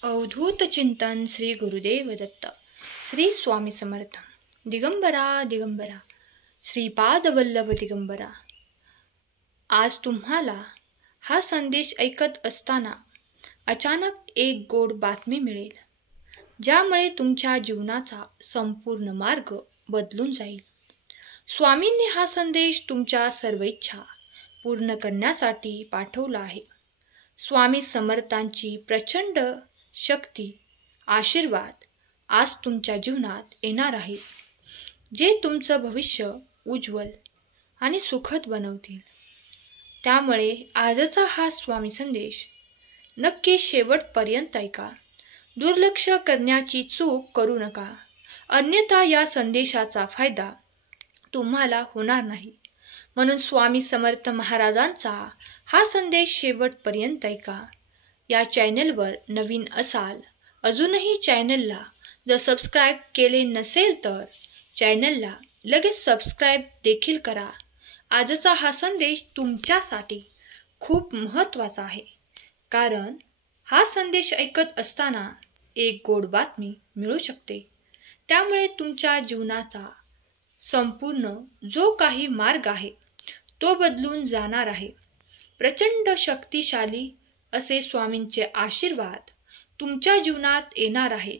अवधूत चिंतन श्री गुरुदेव दत्त. श्री स्वामी समर्थ. दिगंबरा दिगंबरा श्रीपाद वल्लभ दिगंबरा. आज तुम्हाला हा संदेश ऐकत असताना अचानक एक गोड बातमी मिळेल, ज्यामुळे तुमच्या जीवनाचा संपूर्ण मार्ग बदलून जाईल. स्वामींनी हा संदेश तुमच्या सर्व इच्छा पूर्ण करण्यासाठी पाठवला आहे. स्वामी समर्थांची प्रचंड शक्ती, आशीर्वाद आज तुमच्या जीवनात येणार आहे, जे तुमचं भविष्य उज्ज्वल आणि सुखद बनवतील. त्यामुळे आजचा हा स्वामी संदेश नक्की शेवटपर्यंत ऐका. दुर्लक्ष करण्याची चूक करू नका, अन्यथा या संदेशाचा फायदा तुम्हाला होणार नाही. म्हणून स्वामी समर्थ महाराजांचा हा संदेश शेवटपर्यंत ऐका. या चॅनलवर नवीन असाल, अजूनही चॅनलला जर सबस्क्राईब केले नसेल तर चॅनलला लगेच सबस्क्राईब देखील करा. आजचा हा संदेश तुमच्यासाठी खूप महत्त्वाचा आहे, कारण हा संदेश ऐकत असताना एक गोड बातमी मिळू शकते. त्यामुळे तुमच्या जीवनाचा संपूर्ण जो काही मार्ग आहे तो बदलून जाणार आहे. प्रचंड शक्तिशाली असे स्वामींचे आशीर्वाद तुमच्या जीवनात येणार आहेत.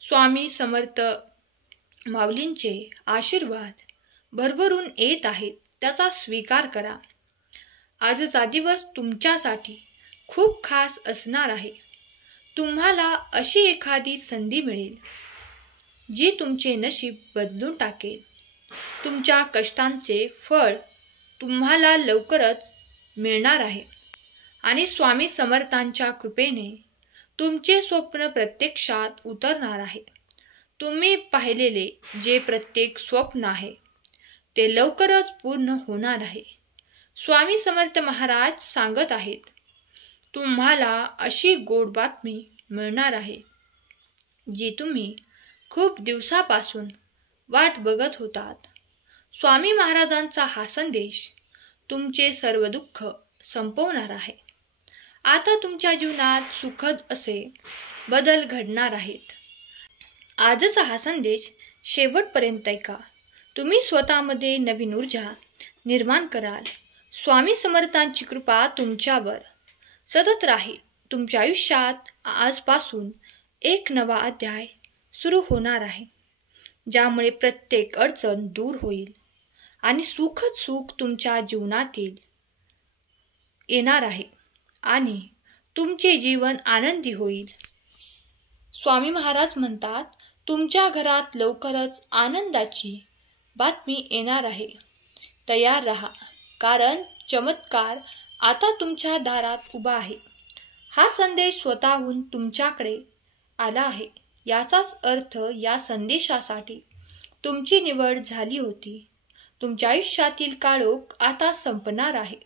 स्वामी समर्थ माऊलींचे आशीर्वाद भरभरून येत आहेत, त्याचा स्वीकार करा. आजचा दिवस तुमच्यासाठी खूप खास असणार आहे. तुम्हाला अशी एखादी संधी मिळेल जी तुमचे नशीब बदलून टाकेल. तुमच्या कष्टांचे फळ तुम्हाला लवकरच मिळणार आहे आणि स्वामी समर्थांच्या कृपेने तुमचे स्वप्न प्रत्यक्षात उतरणार आहे. तुम्ही पाहिलेले जे प्रत्येक स्वप्न आहे ते लवकरच पूर्ण होणार आहे. स्वामी समर्थ महाराज सांगत आहेत, तुम्हाला अशी गोड बातमी मिळणार आहे जी तुम्ही खूप दिवसापासून वाट बघत होतात. स्वामी महाराजांचा हा संदेश तुमचे सर्व दुःख संपवणार आहे. आता तुमच्या जीवनात सुखद असे बदल घडणार आहेत. आजचा हा संदेश शेवटपर्यंत ऐका. तुम्ही स्वतःमध्ये नवीन ऊर्जा निर्माण कराल. स्वामी समर्थांची कृपा तुमच्यावर सतत राहील. तुमच्या आयुष्यात आजपासून एक नवा अध्याय सुरू होणार आहे, ज्यामुळे प्रत्येक अडचण दूर होईल आणि सुखद सुख तुमच्या जीवनातील येणार आहे आणि तुमचे जीवन आनंदी होईल. स्वामी महाराज म्हणतात, तुमच्या घरात लवकरच आनंदाची बातमी येणार आहे. तयार रहा, कारण चमत्कार आता तुमच्या दारात उभा आहे. हा संदेश स्वतःहून तुमच्याकडे आला आहे. याचाच अर्थ या संदेशासाठी तुमची निवड झाली होती. तुमच्या आयुष्यातील काळोख आता संपणार आहे.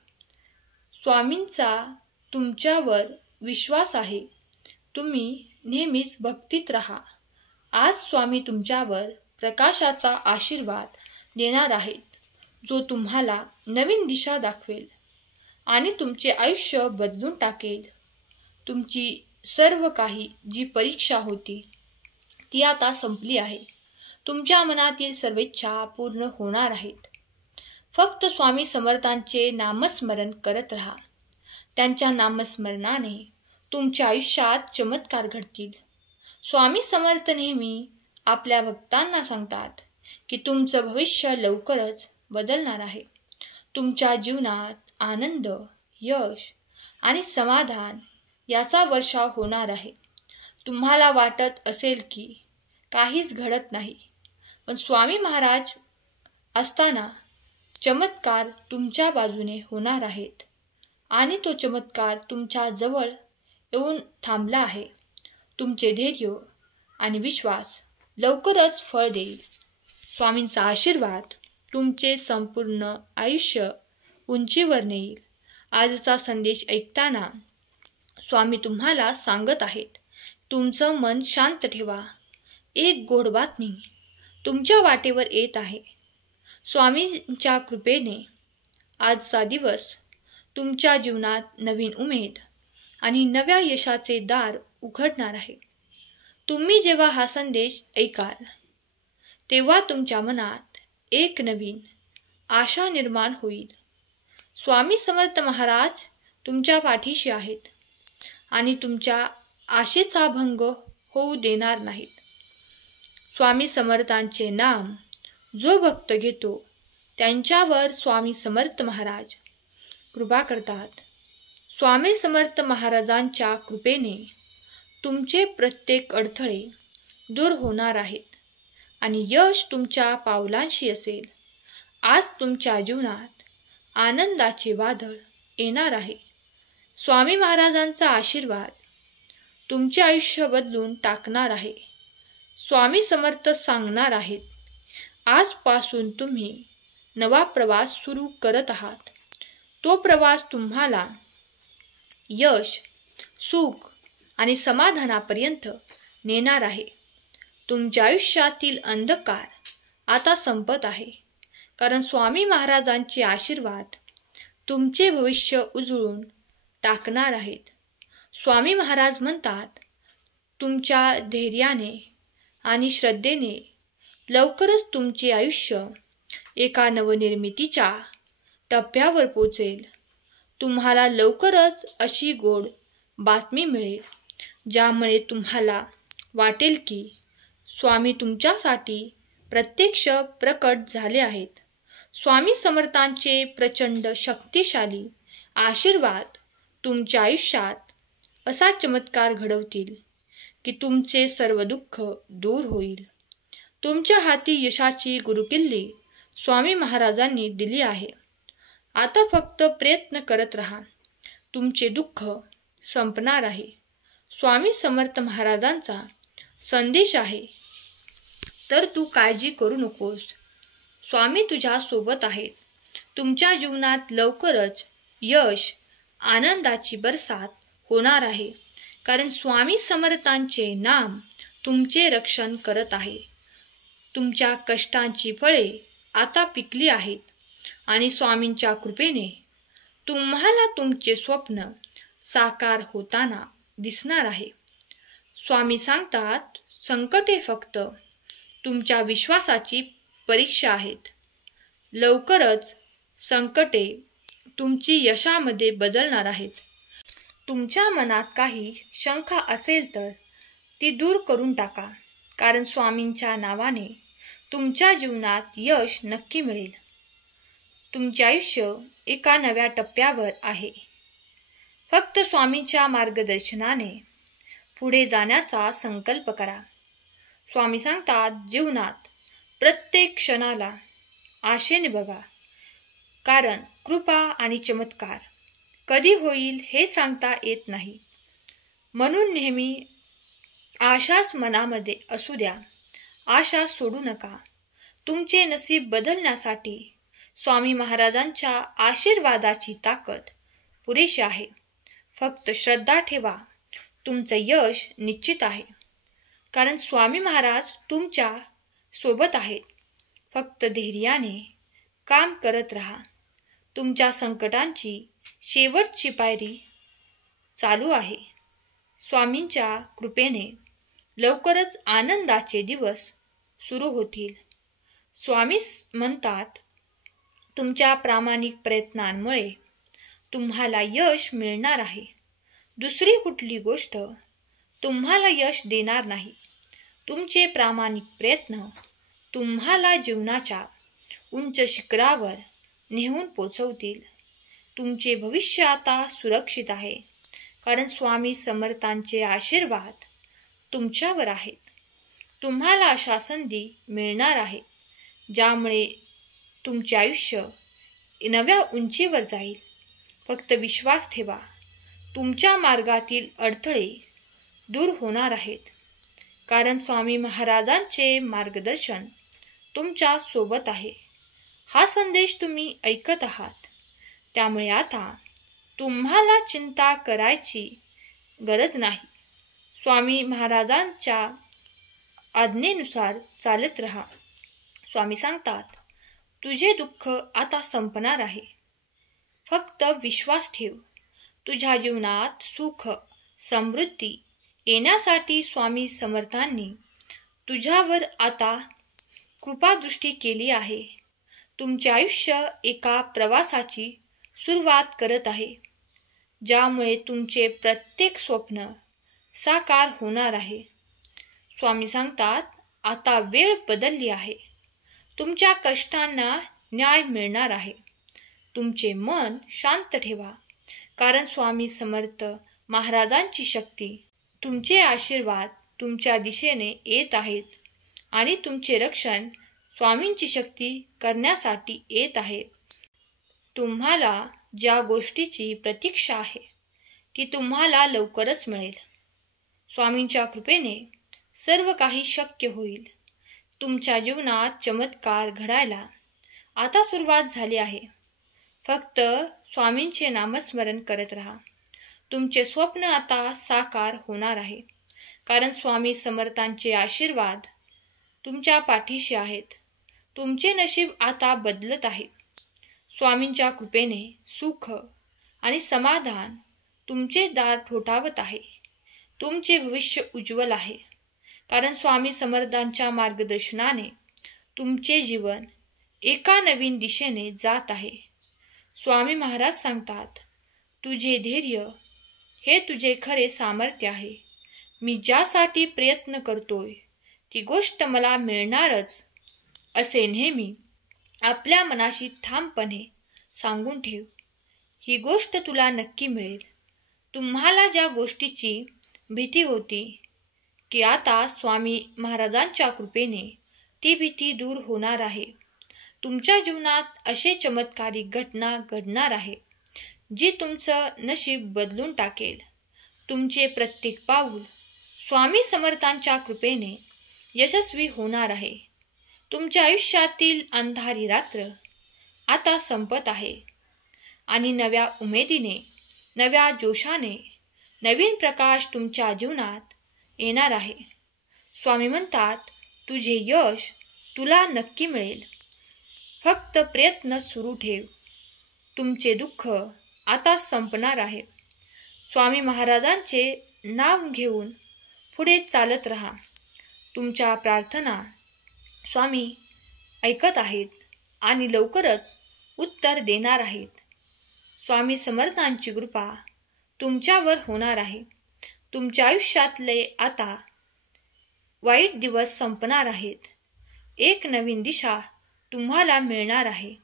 स्वामींचा तुमच्यावर विश्वास आहे. तुम्ही नेहमीच भक्तीत राहा. आज स्वामी तुमच्यावर प्रकाशाचा आशीर्वाद देणार आहेत, जो तुम्हाला नवीन दिशा दाखवेल आणि तुमचे आयुष्य बदलून टाकेल. तुमची सर्व काही जी परीक्षा होती ती आता संपली आहे. तुमच्या मनातील सर्व इच्छा पूर्ण होणार आहेत. फक्त स्वामी समर्थांचे नामस्मरण करत राहा. त्यांच्या नामस्मरणाने तुमच्या आयुष्यात चमत्कार घडतील. स्वामी समर्थ नेहमी आपल्या भक्तांना सांगतात की तुमचं भविष्य लवकरच बदलणार आहे. तुमच्या जीवनात आनंद, यश आणि समाधान याचा वर्षाव होणार आहे. तुम्हाला वाटत असेल की काहीच घडत नाही, पण स्वामी महाराज असताना चमत्कार तुमच्या बाजूने होणार आहेत आणि तो चमत्कार तुमच्या जवळ येऊन थांबला आहे. तुमचे धैर्य आणि विश्वास लवकरच फळ देईल. स्वामींचा आशीर्वाद तुमचे संपूर्ण आयुष्य उंचीवर नेईल. आजचा संदेश ऐकताना स्वामी तुम्हाला सांगत आहेत, तुमचं मन शांत ठेवा. एक गोड बातमी तुमच्या वाटेवर येत आहे. स्वामींच्या कृपेने आजचा दिवस तुमच्या जीवनात नवीन उमेद आणि नव्या यशाचे दार उघडणार आहे. तुम्ही जेव्हा हा संदेश ऐकाल तेव्हा तुमच्या मनात एक नवीन आशा निर्माण होईल. स्वामी समर्थ महाराज तुमच्या पाठीशी आहेत आणि तुमच्या आशेचा भंग होऊ देणार नाहीत. स्वामी समर्थांचे नाम जो भक्त घेतो त्यांच्यावर स्वामी समर्थ महाराज कृपा करतात. स्वामी समर्थ महाराजांच्या कृपेने तुमचे प्रत्येक अडथळे दूर होणार आहेत आणि यश तुमच्या पावलांशी असेल. आज तुमच्या जीवनात आनंदाचे वादळ येणार आहे. स्वामी महाराजांचा आशीर्वाद तुमचे आयुष्य बदलून टाकणार आहे. स्वामी समर्थ सांगणार आहेत, आजपासून तुम्ही नवा प्रवास सुरू करत आहात. तो प्रवास तुम्हाला यश, सुख आणि समाधानापर्यंत नेणार आहे. तुमच्या आयुष्यातील अंधकार आता संपत आहे, कारण स्वामी महाराजांचे आशीर्वाद तुमचे भविष्य उजळून टाकणार आहेत. स्वामी महाराज म्हणतात, तुमच्या धैर्याने आणि श्रद्धेने लवकरच तुमचे आयुष्य एका नवनिर्मितीच्या टप्प्यावर पोचेल. तुम्हाला लवकरच अशी गोड बातमी मिळेल ज्यामुळे तुम्हाला वाटेल की स्वामी तुमच्यासाठी प्रत्यक्ष प्रकट झाले आहेत. स्वामी समर्थांचे प्रचंड शक्तिशाली आशीर्वाद तुमच्या आयुष्यात असा चमत्कार घडवतील की तुमचे सर्व दुःख दूर होईल. तुमच्या हाती यशाची गुरुकिल्ली स्वामी महाराजांनी दिली आहे. आता फक्त प्रयत्न करत राहा. तुमचे दुःख संपणार आहे. स्वामी समर्थ महाराजांचा संदेश आहे, तर तू काळजी करू नकोस. स्वामी तुझ्या सोबत आहेत. तुमच्या जीवनात लवकरच यश, आनंदाची बरसात होणार आहे, कारण स्वामी समर्थांचे नाम तुमचे रक्षण करत आहे. तुमच्या कष्टांची फळे आता पिकली आहेत आणि स्वामींच्या कृपेने तुम्हाला तुमचे स्वप्न साकार होताना दिसणार आहे. स्वामी सांगतात, संकटे फक्त तुमच्या विश्वासाची परीक्षा आहेत. लवकरच संकटे तुमची यशामध्ये बदलणार आहेत. तुमच्या मनात काही शंका असेल तर ती दूर करून टाका, कारण स्वामींच्या नावाने तुमच्या जीवनात यश नक्की मिळेल. तुमचे आयुष्य एका नव्या टप्प्यावर आहे. फक्त स्वामींच्या मार्गदर्शनाने पुढे जाण्याचा संकल्प करा. स्वामी सांगतात, जीवनात प्रत्येक क्षणाला आशेने बघा, कारण कृपा आणि चमत्कार कधी होईल हे सांगता येत नाही. म्हणून नेहमी आशाच मनामध्ये असू द्या. आशा सोडू नका. तुमचे नसीब बदलण्यासाठी स्वामी महाराजांच्या आशीर्वादाची ताकद पुरेशी आहे. फक्त श्रद्धा ठेवा. तुमचं यश निश्चित आहे, कारण स्वामी महाराज तुमच्या सोबत आहेत. फक्त धैर्याने काम करत राहा. तुमच्या संकटांची शेवटची पायरी चालू आहे. स्वामींच्या कृपेने लवकरच आनंदाचे दिवस सुरू होतील. स्वामी म्हणतात, तुमच्या प्रामाणिक प्रयत्नांमुळे तुम्हाला यश मिळणार आहे. दुसरी कुठली गोष्ट तुम्हाला यश देणार नाही. तुमचे प्रामाणिक प्रयत्न तुम्हाला जीवनाच्या उंच शिखरावर नेऊन पोचवतील. तुमचे भविष्य आता सुरक्षित आहे, कारण स्वामी समर्थांचे आशीर्वाद तुमच्यावर आहेत. तुम्हाला अशा संधी मिळणार आहे ज्यामुळे तुमचे आयुष्य नव्या उंचीवर जाईल. फक्त विश्वास ठेवा. तुमच्या मार्गातील अडथळे दूर होणार आहेत, कारण स्वामी महाराजांचे मार्गदर्शन तुमच्या सोबत आहे. हा संदेश तुम्ही ऐकत आहात, त्यामुळे आता तुम्हाला चिंता करायची गरज नाही. स्वामी महाराजांच्या आज्ञेनुसार चालत राहा. स्वामी सांगतात, तुझे दुःख आता संपणार आहे. फक्त विश्वास ठेव. तुझ्या जीवनात सुख, समृद्धी, येण्यासाठी स्वामी समर्थांनी तुझ्यावर आता कृपादृष्टी केली आहे. तुमचे आयुष्य एका प्रवासाची सुरुवात करत आहे, ज्यामुळे तुमचे प्रत्येक स्वप्न साकार होणार आहे. स्वामी सांगतात, आता वेळ बदलली आहे. तुमच्या कष्टांना न्याय मिळणार आहे. तुमचे मन शांत ठेवा, कारण स्वामी समर्थ महाराजांची शक्ती, तुमचे आशीर्वाद तुमच्या दिशेने येत आहेत आणि तुमचे रक्षण स्वामींची शक्ती करण्यासाठी येत आहे. तुम्हाला ज्या गोष्टीची प्रतीक्षा आहे ती तुम्हाला लवकरच मिळेल. स्वामींच्या कृपेने सर्व काही शक्य होईल. तुमच्या जीवनात चमत्कार घडायला आता सुरुवात झाली आहे. फक्त स्वामींचे नामस्मरण करत राहा. तुमचे स्वप्न आता साकार होणार आहे, कारण स्वामी समर्थांचे आशीर्वाद तुमच्या पाठीशी आहेत. तुमचे नशीब आता बदलत आहे. स्वामींच्या कृपेने सुख आणि समाधान तुमचे दार ठोठावत आहे. तुमचे भविष्य उज्ज्वल आहे, कारण स्वामी समर्थांच्या मार्गदर्शनाने तुमचे जीवन एका नवीन दिशेने जात आहे. स्वामी महाराज सांगतात, तुझे धैर्य हे तुझे खरे सामर्थ्य आहे. मी ज्यासाठी प्रयत्न करतोय ती गोष्ट मला मिळणारच, असे नेहमी आपल्या मनाशी ठामपणे सांगून ठेव. ही गोष्ट तुला नक्की मिळेल. तुम्हाला ज्या गोष्टीची भीती होती की आता स्वामी महाराजांच्या कृपेने ती भीती दूर होणार आहे. तुमच्या जीवनात असे चमत्कारिक घटना घडणार आहे जी तुमचं नशीब बदलून टाकेल. तुमचे प्रत्येक पाऊल स्वामी समर्थांच्या कृपेने यशस्वी होणार आहे. तुमच्या आयुष्यातील अंधारी रात्र आता संपत आहे आणि नव्या उमेदीने, नव्या जोशाने नवीन प्रकाश तुमच्या जीवनात येणार आहे. स्वामी म्हणतात, तुझे यश तुला नक्की मिळेल. फक्त प्रयत्न सुरू ठेव. तुमचे दुःख आता संपणार आहे. स्वामी महाराजांचे नाव घेऊन पुढे चालत राहा. तुमच्या प्रार्थना स्वामी ऐकत आहेत आणि लवकरच उत्तर देणार आहेत. स्वामी समर्थांची कृपा तुमच्यावर होणार आहे. तुमच्या आयुष्यातले आता वाईट दिवस संपणार आहेत. एक नवीन दिशा तुम्हाला मिळणार आहे,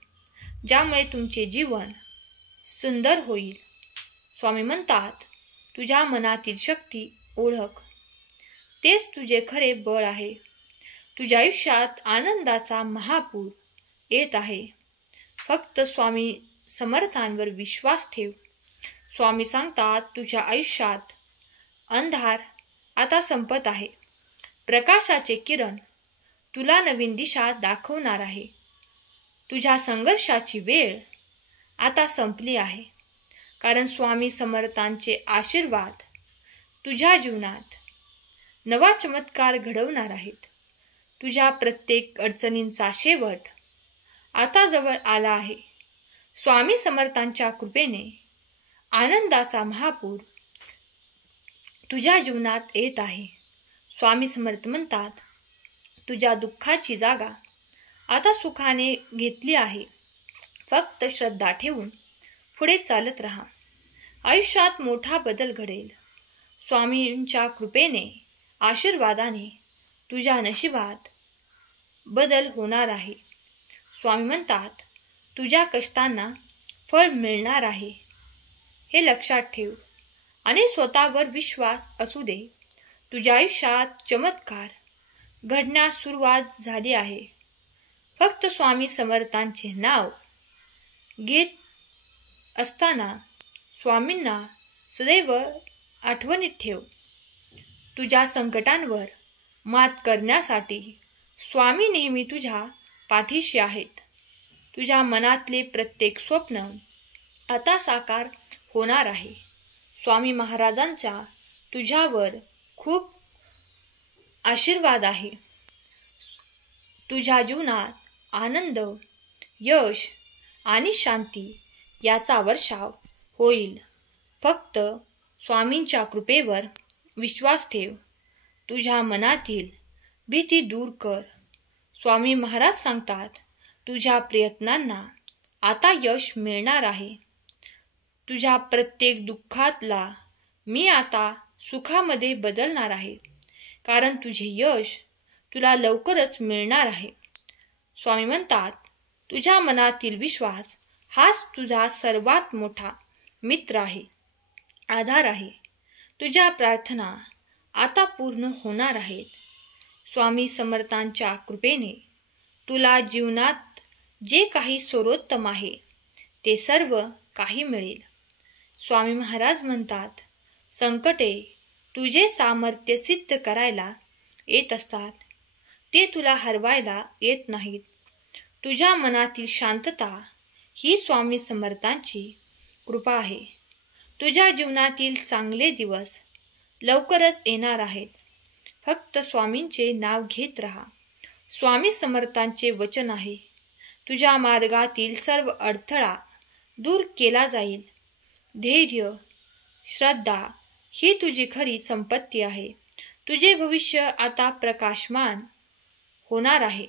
ज्यामुळे तुमचे जीवन सुंदर होईल. स्वामी म्हणतात, तुझ्या मनातील शक्ती ओळख. तेच तुझे खरे बळ आहे. तुझ्या आयुष्यात आनंदाचा महापूर येत आहे. फक्त स्वामी समर्थांवर विश्वास ठेव. स्वामी सांगतात, तुझ्या आयुष्यात अंधार आता संपत आहे. प्रकाशाचे किरण तुला नवीन दिशा दाखवणार आहे. तुझ्या संघर्षाची वेळ आता संपली आहे, कारण स्वामी समर्थांचे आशीर्वाद तुझ्या जीवनात नवा चमत्कार घडवणार आहेत. तुझ्या प्रत्येक अडचणींचा शेवट आता जवळ आला आहे. स्वामी समर्थांच्या कृपेने आनंदाचा महापूर तुझ्या जीवनात येत आहे. स्वामी समर्थ म्हणतात, तुझ्या दुःखाची जागा आता सुखाने घेतली आहे. फक्त श्रद्धा ठेवून पुढे चालत राहा. आयुष्यात मोठा बदल घडेल. स्वामींच्या कृपेने, आशीर्वादाने तुझ्या नशिबात बदल होणार आहे. स्वामी म्हणतात, तुझ्या कष्टांना फळ मिळणार आहे. हे लक्षात ठेव आणि स्वतःवर विश्वास असू दे. तुझ्या आयुष्यात चमत्कार घडण्यास सुरुवात झाली आहे. फक्त स्वामी समर्थांचे नाव घेत असताना स्वामींना सदैव आठवणीत ठेव. तुझ्या संकटांवर मात करण्यासाठी स्वामी नेहमी तुझ्या पाठीशी आहेत. तुझ्या मनातले प्रत्येक स्वप्न आता साकार होणार आहे. स्वामी महाराजांचा तुझ्यावर खूप आशीर्वाद आहे. तुझ्या जीवनात आनंद, यश आणि शांती याचा वर्षाव होईल. फक्त स्वामींच्या कृपेवर विश्वास ठेव. तुझ्या मनातील भीती दूर कर. स्वामी महाराज सांगतात, तुझ्या प्रयत्नांना आता यश मिळणार आहे. तुझ्या प्रत्येक दुःखातला मी आता सुखामध्ये बदलणार आहे, कारण तुझे यश तुला लवकरच मिळणार आहे. स्वामी म्हणतात, तुझ्या मनातील विश्वास हाच तुझा सर्वात मोठा मित्र आहे, आधार आहे. तुझ्या प्रार्थना आता पूर्ण होणार आहेत. स्वामी समर्थांच्या कृपेने तुला जीवनात जे काही सर्वोत्तम आहे ते सर्व काही मिळेल. स्वामी महाराज म्हणतात, संकटे तुझे सामर्थ्य सिद्ध करायला येत असतात, ते तुला हरवायला येत नाहीत. तुझ्या मनातील शांतता ही स्वामी समर्थांची कृपा आहे. तुझ्या जीवनातील चांगले दिवस लवकरच येणार आहेत. फक्त स्वामींचे नाव घेत राहा. स्वामी समर्थांचे वचन आहे, तुझ्या मार्गातील सर्व अडथळा दूर केला जाईल. धैर्य, श्रद्धा ही तुझी खरी संपत्ती आहे. तुझे भविष्य आता प्रकाशमान होणार आहे.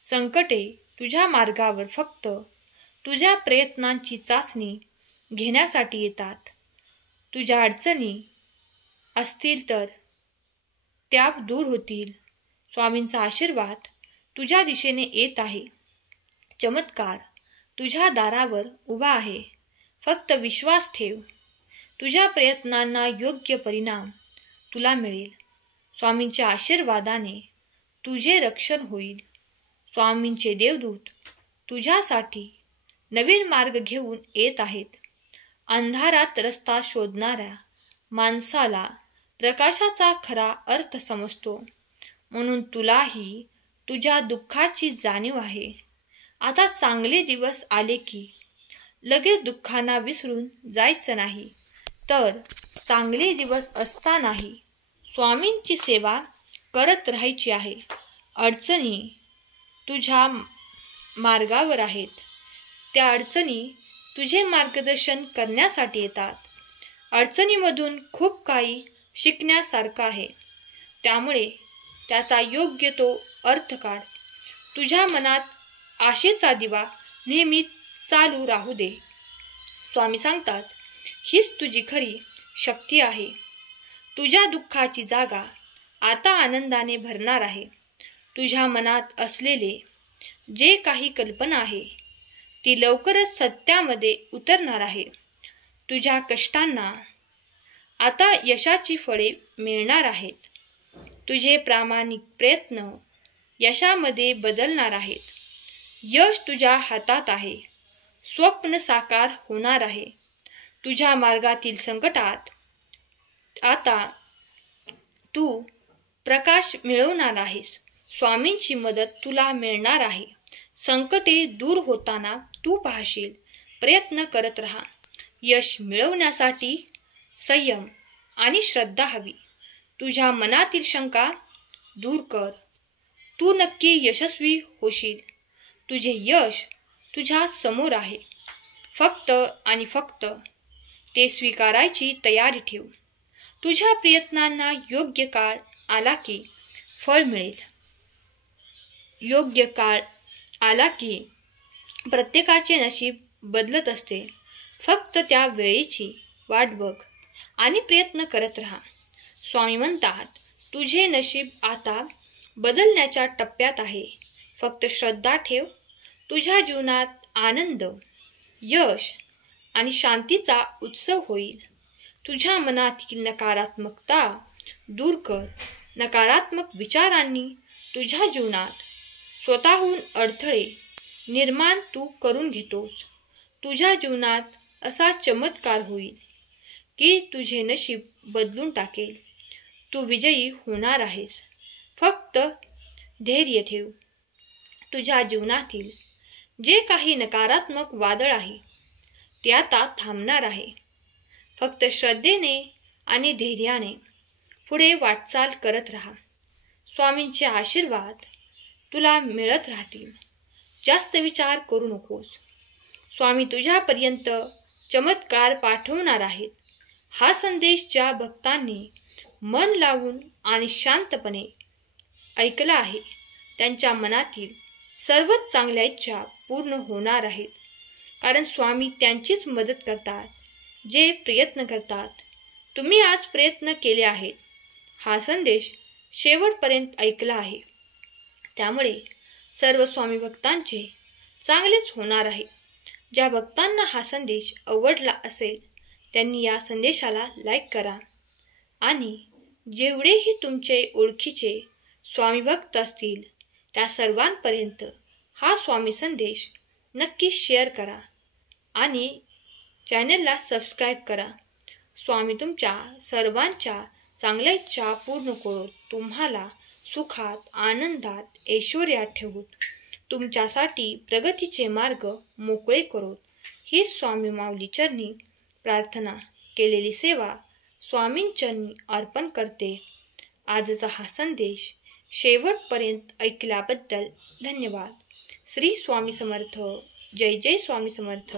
संकटे तुझ्या मार्गावर फक्त तुझ्या प्रयत्नांची चाचणी घेण्यासाठी येतात. तुझ्या अडचणी असतील तर त्या दूर होतील. स्वामींचा आशीर्वाद तुझ्या दिशेने येत आहे. चमत्कार तुझ्या दारावर उभा आहे. फक्त विश्वास ठेव. तुझ्या प्रयत्नांना योग्य परिणाम तुला मिळेल. स्वामींच्या आशीर्वादाने तुझे रक्षण होईल. स्वामींचे देवदूत तुझ्यासाठी नवीन मार्ग घेऊन येत आहेत. अंधारात रस्ता शोधणाऱ्या माणसाला प्रकाशाचा खरा अर्थ समजतो. म्हणून तुलाही तुझ्या दुःखाची जाणीव आहे. आता चांगले दिवस आले की लगेच दुःखांना विसरून जायचं नाही, तर चांगले दिवस असतानाही स्वामींची सेवा करत राहायची आहे. अडचणी तुझ्या मार्गावर आहेत. त्या अडचणी तुझे मार्गदर्शन करण्यासाठी येतात. अडचणीमधून खूप काही शिकण्यासारखं आहे, त्यामुळे त्याचा योग्य तो अर्थ काढ. तुझ्या मनात आशेचा दिवा नेहमी चालू राहू दे. स्वामी सांगतात, हीच तुझी खरी शक्ती आहे. तुझ्या दुःखाची जागा आता आनंदाने भरणार आहे. तुझ्या मनात असलेले जे काही कल्पना आहे ती लवकरच सत्यामध्ये उतरणार आहे. तुझ्या कष्टांना आता यशाची फळे मिळणार आहेत. तुझे प्रामाणिक प्रयत्न यशामध्ये बदलणार आहेत. यश तुझ्या हातात आहे. स्वप्न साकार होणार आहे. तुझ्या मार्गातील संकटात आता तू प्रकाश मिळवणार आहेस. स्वामींची मदत तुला मिळणार आहे. संकटे दूर होताना तू पाहशील. प्रयत्न करत राहा. यश मिळवण्यासाठी संयम आणि श्रद्धा हवी. तुझ्या मनातील शंका दूर कर. तू नक्की यशस्वी होशील. तुझे यश तुझ्या समोर आहे. फक्त आणि फक्त ते स्वीकारायची तयारी ठेव. तुझ्या प्रयत्नांना योग्य काळ आला की फळ मिळेल. योग्य काळ आला की प्रत्येकाचे नशीब बदलत असते. फक्त त्या वेळेची वाट बघ आणि प्रयत्न करत राहा. स्वामी म्हणतात, तुझे नशीब आता बदलण्याच्या टप्प्यात आहे. फक्त श्रद्धा ठेव. तुझ्या जीवनात आनंद, यश आणि शांतीचा उत्सव होईल. तुझ्या मनातील नकारात्मकता दूर कर. नकारात्मक विचारांनी तुझ्या जीवनात स्वतःहून अडथळे निर्माण तू करून घेतोस. तुझ्या जीवनात असा चमत्कार होईल की तुझे नशीब बदलून टाकेल. तू विजयी होणार आहेस. फक्त धैर्य ठेव. तुझ्या जीवनातील जे काही नकारात्मक वादळ आहे ते आता थांबणार आहे. फक्त श्रद्धेने आणि धैर्याने पुढे वाटचाल करत राहा. स्वामींचे आशीर्वाद तुला मिळत राहतील. जास्त विचार करू नकोस. स्वामी तुझ्यापर्यंत चमत्कार पाठवणार आहेत. हा संदेश ज्या भक्तांनी मन लावून आणि शांतपणे ऐकलं आहे त्यांच्या मनातील सर्वच चांगल्या इच्छा पूर्ण होणार आहेत. कारण स्वामी त्यांचीच मदत करतात जे प्रयत्न करतात. तुम्ही आज प्रयत्न केले आहेत. हा संदेश शेवटपर्यंत ऐकला आहे. त्यामुळे सर्व स्वामी भक्तांचे चांगलेच होणार आहे. ज्या भक्तांना हा संदेश आवडला असेल त्यांनी या संदेशाला लाईक करा आणि जेवढेही तुमचे ओळखीचे स्वामी भक्त असतील त्या सर्वांपर्यंत हा स्वामी संदेश नक्की शेअर करा आणि चॅनलला सबस्क्राईब करा. स्वामी तुमच्या सर्वांच्या चांगल्या इच्छा पूर्ण करून तुम्हाला सुखात आनंदात ऐश्वर्यात ठेवून तुमच्यासाठी प्रगतीचे मार्ग मोकळे करोत ही स्वामी माऊली चरणी प्रार्थना. केलेली सेवा स्वामींचरणी अर्पण करते. आजचा हा संदेश शेवटपर्यंत ऐकल्याबद्दल धन्यवाद. श्री स्वामी समर्थ. जय जय स्वामी समर्थ.